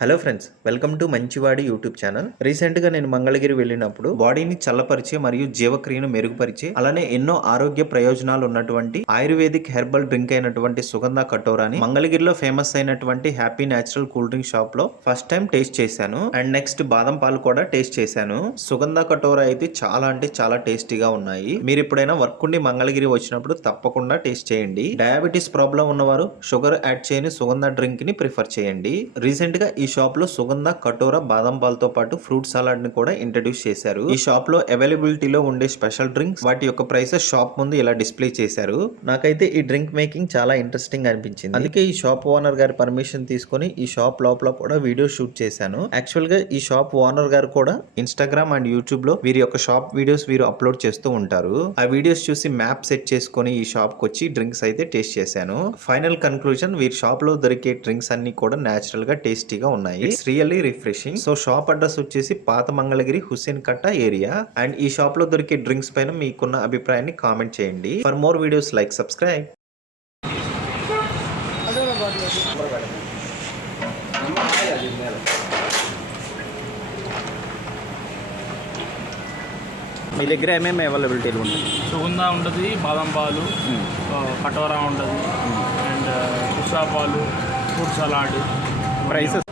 Hello friends, welcome to Manchivadi YouTube channel. Recent గా నేను మంగళగిరి వెళ్ళినప్పుడు బాడీని చల్లపరిచే మరియు జీవక్రియను మెరుగుపరిచే అలానే ఎన్నో ఆరోగ్య ప్రయోజనాలు ఉన్నటువంటి ఆయుర్వేదిక్ హెర్బల్ డ్రింక్ అయినటువంటి సుగంధ కటోరాని మంగళగిరిలో ఫేమస్ అయినటువంటి happy natural cool drink shop లో ఫస్ట్ టైం టేస్ట్ చేశాను. అండ్ నెక్స్ట్ బాదం పాలు కూడా టేస్ట్ చేశాను. సుగంధ కటోరా అయితే చాలా అంటే చాలా టేస్టీగా ఉన్నాయి. మీరు ఎప్పుడైనా వర్క్ ఉండి మంగళగిరి వచ్చినప్పుడు తప్పకుండా టేస్ట్ చేయండి. డయాబెటీస్ ప్రాబ్లం ఉన్నవారు షుగర్ యాడ్ చేయని సుగంధ డ్రింక్ ని ప్రిఫర్ చేయండి. రీసెంట్ గా ఈ షాప్ లో సుగంధ కటోరా బాదం పాలతో పాటు ఫ్రూట్ సలాడ్ ని కూడా ఇంట్రడ్యూస్ చేశారు. ఈ షాప్ లో అవైలబిలిటీలో ఉండే స్పెషల్ డ్రింక్స్ వాటి యొక్క ప్రైసెస్ షాప్ ముందు ఇలా డిస్ప్లే చేశారు. నాకైతే ఈ డ్రింక్ మేకింగ్ చాలా ఇంట్రెస్టింగ్ అనిపించింది. అందుకే ఈ షాప్ ఓనర్ గారి పర్మిషన్ తీసుకుని ఈ షాప్ లోపల కూడా వీడియో షూట్ చేశాను. యాక్చువల్ గా ఈ షాప్ ఓనర్ గారు కూడా ఇన్స్టాగ్రామ్ అండ్ యూట్యూబ్ లో వీరి యొక్క షాప్ వీడియోస్ వీరు అప్లోడ్ చేస్తూ ఉంటారు. ఆ వీడియోస్ చూసి మ్యాప్ సెట్ చేసుకుని ఈ షాప్ కి వచ్చి డ్రింక్స్ అయితే టేస్ట్ చేశాను. ఫైనల్ కన్క్లూజన్, వీరి షాప్ లో దొరికే డ్రింక్స్ అన్ని కూడా నేచురల్ గా టేస్టీగా ఉన్నాయి. It's really refreshing. So shop address వచ్చేసి పాత మంగళగిరి హుస్సేన్ కట్ట ఏరియా. అండ్ ఈ షాప్ లో దొరికే డ్రింక్స్ పైన మీకున్న అభిప్రాయాన్ని కామెంట్ చేయండి. For more videos like subscribe. మీ దగ్గర ఏమేమి అవైలబిలిటీలు ఉంటాయి? సుగంధ ఉంటుంది, బాదం పాలు, కటోరా ఉంటుంది, అండ్ ఉషా పాలు, ఫ్రూట్ సలాడ్. ప్రైసెస్